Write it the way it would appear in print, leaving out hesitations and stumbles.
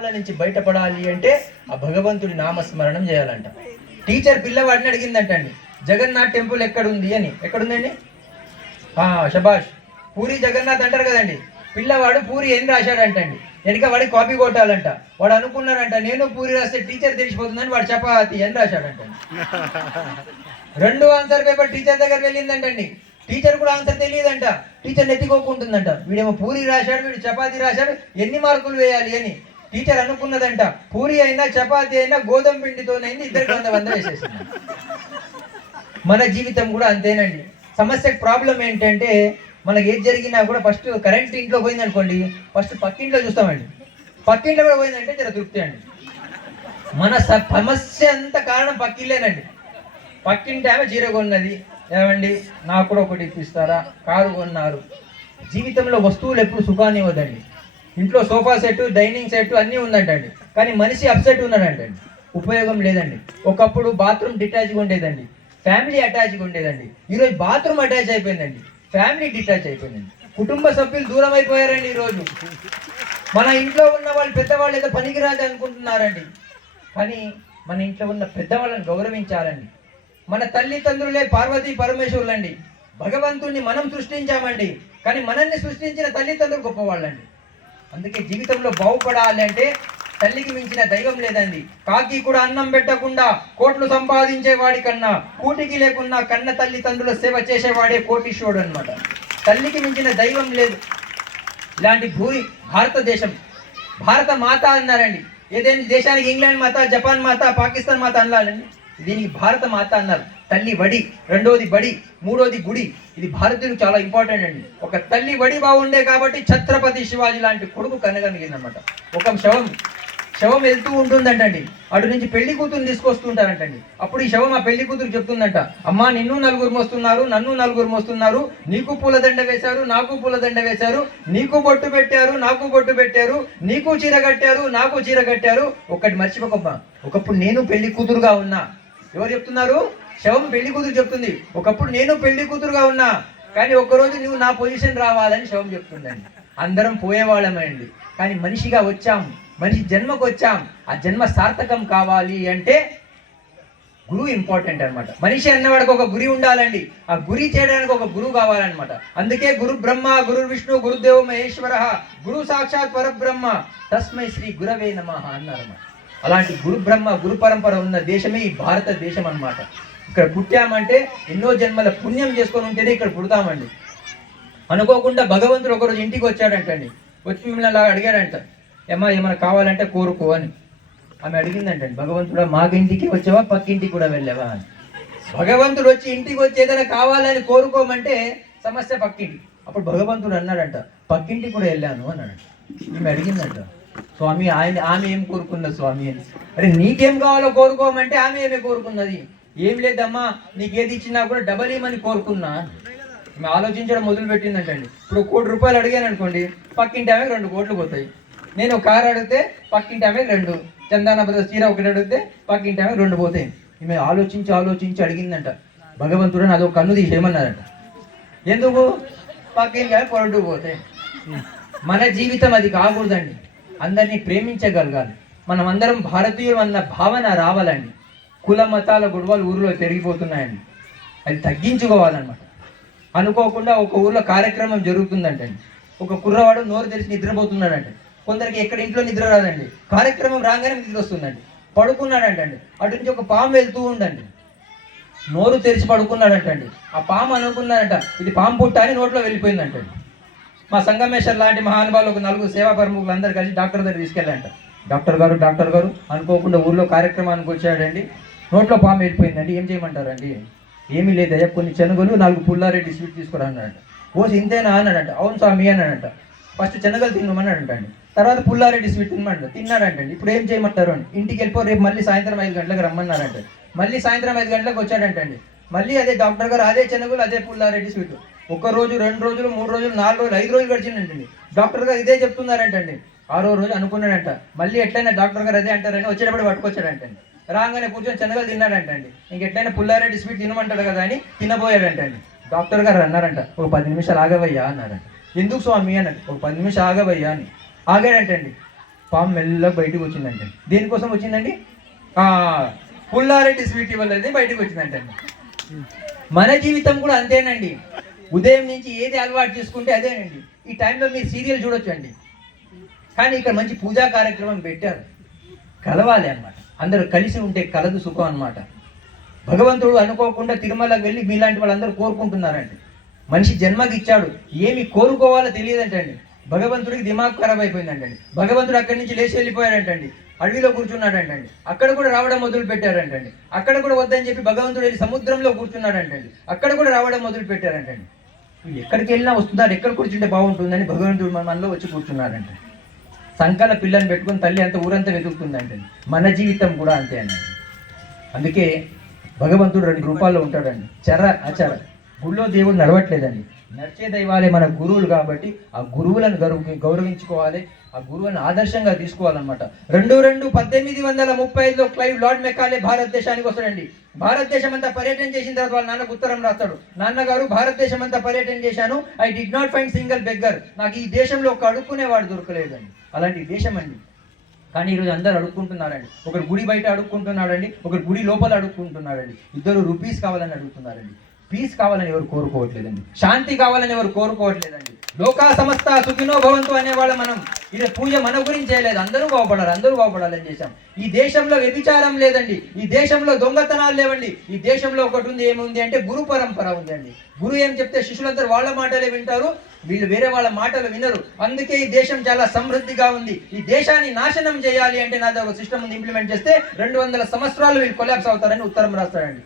వాళ్ళ నుంచి బయటపడాలి అంటే ఆ భగవంతుడి నామస్మరణం చేయాలంట. టీచర్ పిల్లవాడిని అడిగిందంటండి, జగన్నాథ్ టెంపుల్ ఎక్కడుంది అని. ఎక్కడుందండి? శబాష్, పూరి జగన్నాథ్ అంటారు కదండి. పిల్లవాడు పూరి ఏం రాశాడంటండి, వెనక వాడి కాపీ కొట్టాలంట. వాడు అనుకున్నాడంట, నేను పూరి రాస్తే టీచర్ తెలిసిపోతుందని వాడు చపాతి అని రాశాడంటండి. రెండు ఆన్సర్ పేపర్ టీచర్ దగ్గర వెళ్ళిందంటండి. టీచర్ కూడా ఆన్సర్ తెలియదంట. టీచర్ నెత్తికోకుంటుందంట, వీడేమో పూరి రాశాడు, వీడు చపాతి రాశాడు, ఎన్ని మార్కులు వేయాలి అని. టీచర్ అనుకున్నదంట, పూరి అయినా చపాతి అయినా గోధుమ పిండితోనైంది, ఇద్దరికి 100 వేసేసింది. మన జీవితం కూడా అంతేనండి. సమస్య ప్రాబ్లం ఏంటంటే, మనకి ఏది జరిగినా కూడా ఫస్ట్ కరెంట్ ఇంట్లో పోయింది అనుకోండి, ఫస్ట్ పక్కింట్లో చూస్తామండి. పక్కింట్లో కూడా పోయిందంటే జర తృప్తి అండి. మన సమస్య అంత కారణం పక్కిళ్ళేనండి. పక్కింటి ఆమె చీర కొన్నది, ఏమండి నాకు కూడా ఒకటి ఇప్పిస్తారా, కారు కొన్నారు. జీవితంలో వస్తువులు ఎప్పుడు సుఖాన్ని ఇవ్వదండి. ఇంట్లో సోఫా సెట్, డైనింగ్ సెట్ అన్నీ ఉందంటండి, కానీ మనిషి అప్సెట్ ఉన్నాడంటండి, ఉపయోగం లేదండి. ఒకప్పుడు బాత్రూమ్ డిటాచ్గా ఉండేదండి, ఫ్యామిలీ అటాచ్గా ఉండేదండి. ఈరోజు బాత్రూమ్ అటాచ్ అయిపోయిందండి, ఫ్యామిలీ డిటాచ్ అయిపోయిందండి. కుటుంబ సభ్యులు దూరం అయిపోయారండి. ఈరోజు మన ఇంట్లో ఉన్న వాళ్ళు పెద్దవాళ్ళు ఏదో పనికిరాదు అనుకుంటున్నారండి, కానీ మన ఇంట్లో ఉన్న పెద్దవాళ్ళని గౌరవించాలండి. మన తల్లిదండ్రులే పార్వతీ పరమేశ్వరులండి. భగవంతుణ్ణి మనం సృష్టించామండి, కానీ మనల్ని సృష్టించిన తల్లిదండ్రులు గొప్పవాళ్ళండి. అందుకే జీవితంలో బాగుపడాలి అంటే తల్లికి మించిన దైవం లేదండి. కాకి కూడా అన్నం పెట్టకుండా కోట్లు సంపాదించే వాడి కన్నా, కూటికి లేకున్నా కన్న తల్లిదండ్రుల సేవ చేసేవాడే కోటీశ్వరుడు అనమాట. తల్లికి మించిన దైవం లేదు. ఇలాంటి భారతదేశం, భారత మాత అన్నారండి. ఏదైనా దేశానికి ఇంగ్లాండ్ మాత, జపాన్ మాత, పాకిస్తాన్ మాత అన్నారండి. దీనికి భారత మాత అన్నారు. తల్లి వడి, రెండోది బడి, మూడోది గుడి. ఇది భారతీయులకు చాలా ఇంపార్టెంట్ అండి. ఒక తల్లి వడి బాగుండే కాబట్టి ఛత్రపతి శివాజీ లాంటి కొడుకు కనగలిగిందనమాట. ఒక శవం వెళ్తూ ఉంటుందంటండి, అటు నుంచి పెళ్లి కూతురు తీసుకొస్తుంటారంటండి. అప్పుడు ఈ శవం ఆ పెళ్లి కూతురు చెప్తుందంట, అమ్మా నిన్ను నలుగురు మోస్తున్నారు, నన్ను నలుగురు మోస్తున్నారు, నీకు పూలదండ వేశారు, నాకు పూలదండ వేశారు, నీకు బొట్టు పెట్టారు, నాకు బొట్టు పెట్టారు, నీకు చీర కట్టారు, నాకు చీర కట్టారు. ఒక్కటి మర్చిపోకమ్మా, ఒకప్పుడు నేను పెళ్లి కూతురుగా ఉన్నా. ఎవరు చెప్తున్నారు? శవం పెళ్లి కూతురు చెప్తుంది. ఒకప్పుడు నేను పెళ్లి కూతురుగా ఉన్నా, కానీ ఒక్కరోజు నువ్వు నా పొజిషన్ రావాలని శవం చెప్తుందండి. అందరం పోయేవాళ్ళమండి, కానీ మనిషిగా వచ్చాం, మనిషి జన్మకు వచ్చాం. ఆ జన్మ సార్థకం కావాలి అంటే గురువు ఇంపార్టెంట్ అనమాట. మనిషి అన్నవాడికి ఒక గురి ఉండాలండి, ఆ గురి చేయడానికి ఒక గురువు కావాలన్నమాట. అందుకే గురు బ్రహ్మ, గురు విష్ణు, గురుదేవ మహేశ్వర, గురు సాక్షాత్ పరబ్రహ్మ, తస్మై శ్రీ గురవే నమః అన్నారన్నమాట. అలాంటి గురు బ్రహ్మ, గురు పరంపర ఉన్న దేశమే ఈ భారతదేశం అన్నమాట. ఇక్కడ పుట్టామంటే ఎన్నో జన్మల పుణ్యం చేసుకొని ఉంటేనే ఇక్కడ పుడతామండి. అనుకోకుండా భగవంతుడు ఒకరోజు ఇంటికి వచ్చాడంటండి. వచ్చి మిమ్మల్ని అలా అడిగాడంట, ఏమా ఏమైనా కావాలంటే కోరుకో అని. ఆమె అడిగిందంటండి, భగవంతుడా మాకింటికి వచ్చావా, పక్కింటికి కూడా వెళ్ళావా అని. భగవంతుడు వచ్చి ఇంటికి వచ్చి ఏదైనా కావాలని కోరుకోమంటే సమస్య పక్కింటి. అప్పుడు భగవంతుడు అన్నాడంట, పక్కింటికి కూడా వెళ్ళాను అన్నాడంట. ఈమె అడిగిందంట, స్వామి ఆమె ఏం కోరుకున్నది స్వామి అని. అరే నీకేం కావాలో కోరుకోమంటే ఆమె ఏమే కోరుకున్నది? ఏం లేదమ్మా, నీకేది ఇచ్చినా కూడా డబల్ ఏమని కోరుకున్నా. ఆమె ఆలోచించడం మొదలు పెట్టిందంటండి. ఇప్పుడు 1 కోటి రూపాయలు అడిగాను అనుకోండి, పక్కింటి ఆమె 2 కోట్లు పోతాయి. నేను కారు అడిగితే పక్కింటి ఆమె 2, చందాన చీర ఒకటి అడిగితే పక్కింటి ఆమె 2 పోతాయి. ఈమె ఆలోచించి అడిగిందంట, భగవంతుడు నాదో కన్ను తీసేయమన్నారంట. ఎందుకు? పక్కింటి ఆమె 2 పోతాయి. మన జీవితం అది కాకూడదండి. అందరినీ ప్రేమించగలగాలి. మనం అందరం భారతీయులు అన్న భావన రావాలండి. కుల మతాల గొడవలు ఊరిలో పెరిగిపోతున్నాయండి, అది తగ్గించుకోవాలన్నమాట. అనుకోకుండా ఒక ఊర్లో కార్యక్రమం జరుగుతుందంటండి. ఒక కుర్రవాడు నోరు తెరిచి నిద్రపోతున్నాడంటే, కొందరికి ఎక్కడ ఇంట్లో నిద్ర రాదండి, కార్యక్రమం రాగానే నిద్ర వస్తుందండి. పడుకున్నాడంటండి, అటు నుంచి ఒక పాము వెళ్తూ ఉందండి. నోరు తెరిచి పడుకున్నాడంటండి. ఆ పాము అనుకున్నాడంట ఇది పాము పుట్ట అని నోట్లో వెళ్ళిపోయిందంటండి. మా సంగమేశ్వర్ లాంటి మహానుభావులు ఒక 4 సేవా ప్రముఖులు అందరు కలిసి డాక్టర్ దగ్గర తీసుకెళ్ళంట. డాక్టర్ గారు అనుకోకుండా ఊర్లో కార్యక్రమానికి వచ్చాడండి, నోట్లో పాము వెళ్ళిపోయిందండి, ఏం చేయమంటారండి? ఏమీ లేదయ్యా, కొన్ని శనగలు 4 పుల్లారెడ్డి స్వీట్ తీసుకురా అన్నాడంట. ఓసి ఇంతేనా అన్నాడంట. అవును స్వామి అన్నాడంట. ఫస్ట్ శనగలు తినమన్నాడంటండి, తర్వాత పుల్లారెడ్డి స్వీట్ తిన్నాడంటండి. ఇప్పుడు ఏం చేయమంటారు అని, ఇంటికి వెళ్ళిపో, రేపు మళ్ళీ సాయంత్రం 5 గంటలకు రమ్మన్నారంట. మళ్ళీ సాయంత్రం 5 గంటలకు వచ్చాడంటండి. మళ్ళీ అదే డాక్టర్ గారు, అదే శనగలు, అదే పుల్లారెడ్డి స్వీట్. 1 రోజు, 2 రోజులు, 3 రోజులు, 4 రోజులు, 5 రోజులు గడిచిందంటండి. డాక్టర్ గారు ఇదే చెప్తున్నారంటండి. 6వ రోజు అనుకున్నాడంట, మళ్ళీ ఎట్లయినా డాక్టర్ గారు అదే అంటారని వచ్చేటప్పుడు పట్టుకొచ్చాడంటండి. రాగానే కూర్చొని శనగలు తిన్నాడంటండి. ఇంకెట్లయినా పుల్లారెడ్డి స్వీట్ తినమంటాడు కదా అని తినబోయాడంటండి. డాక్టర్ గారు అన్నారంట, ఒక 10 నిమిషాలు ఆగవయ్యా అన్నారంట. ఎందుకు స్వామి అన్నట్టు, ఒక 10 నిమిషాలు ఆగవయ్యా అని. ఆగాడంటండి. పాము మెల్లగా బయటకు వచ్చిందంటే దేనికోసం వచ్చిందండి? పుల్లారెడ్డి స్వీట్ వల్లది బయటకు వచ్చిందంటండి. మన జీవితం కూడా అంతేనండి. ఉదయం నుంచి ఏది అలవాటు చేసుకుంటే అదేనండి. ఈ టైంలో మీరు సీరియల్ చూడొచ్చు అండి, కానీ ఇక్కడ మంచి పూజా కార్యక్రమం పెట్టారు. కలవాలి అన్నమాట, అందరూ కలిసి ఉంటే కలదు సుఖం అన్నమాట. భగవంతుడు అనుకోకుండా తిరుమలకు వెళ్ళి మీలాంటి వాళ్ళందరూ కోరుకుంటున్నారండి. మనిషి జన్మకి ఇచ్చాడు, ఏమి కోరుకోవాలో తెలియదంటండి. భగవంతుడికి దిమాగ్ ఖరాబ్ అయిపోయిందంటండి. భగవంతుడు అక్కడి నుంచి లేచి వెళ్ళిపోయాడంటండి, అడవిలో కూర్చున్నాడంటండి. అక్కడ కూడా రావడం మొదలు పెట్టారంటండి. అక్కడ కూడా వద్దని చెప్పి భగవంతుడు వెళ్ళి సముద్రంలో కూర్చున్నాడంటండి. అక్కడ కూడా రావడం మొదలు పెట్టారంటండి. వీళ్ళు ఎక్కడికి వెళ్ళినా వస్తున్నారు, ఎక్కడ కూర్చుంటే బాగుంటుందని భగవంతుడు మనలో వచ్చి కూర్చున్నాడంట. సంకల పిల్లని పెట్టుకుని తల్లి అంతా ఊరంతా వెతుకుతుందంటే మన జీవితం కూడా అంతే అండి. అందుకే భగవంతుడు 2 రూపాల్లో ఉంటాడండి, చర అచర. గుళ్ళో దేవుడు నడవట్లేదండి, నడిచే దైవాలే మన గురువులు. కాబట్టి ఆ గురువులను గౌరవించుకోవాలి, ఆ గురువులను ఆదర్శంగా తీసుకోవాలన్నమాట. 1835లో క్లైవ్ లార్డ్ మెకాలే భారతదేశానికి వస్తాడండి. భారతదేశం అంతా పర్యటన చేసిన తర్వాత వాళ్ళ నాన్నకు ఉత్తరం రాస్తాడు, నాన్నగారు భారతదేశం అంతా పర్యటన చేశాను, I did not find single beggar. నాకు ఈ దేశంలో ఒక అడుక్కునేవాడు దొరకలేదండి. అలాంటి దేశం అండి. కానీ ఈరోజు అందరు అడుక్కుంటున్నారండి. ఒకరు గుడి బయట అడుక్కుంటున్నాడండి, ఒకరు గుడి లోపల అడుక్కుంటున్నాడండి. 2 రూపీస్ కావాలని అడుగుతున్నారండి. పీస్ కావాలని ఎవరు కోరుకోవట్లేదండి, శాంతి కావాలని ఎవరు కోరుకోవట్లేదండి. లోకా సమస్త సుఖినో భవంతు అనేవాళ్ళం మనం. ఇది పూజ మన గురించి చేయలేదు, అందరూ బాగుపడాలి, అందరూ బాగుపడాలని చేశాం. ఈ దేశంలో వ్యభిచారం లేదండి, ఈ దేశంలో దొంగతనాలు లేవండి. ఈ దేశంలో ఒకటి ఉంది, ఏముంది అంటే గురు పరంపర ఉందండి. గురు ఏం చెప్తే శిష్యులందరూ వాళ్ళ మాటలే వింటారు, వీళ్ళు వేరే వాళ్ళ మాటలు వినరు. అందుకే ఈ దేశం చాలా సమృద్ధిగా ఉంది. ఈ దేశాన్ని నాశనం చేయాలి అంటే నా దగ్గర సిస్టమ్ ఇంప్లిమెంట్ చేస్తే 200 సంవత్సరాలు వీళ్ళు కొలాప్స్ అవుతారని ఉత్తరం రాస్తాడండి.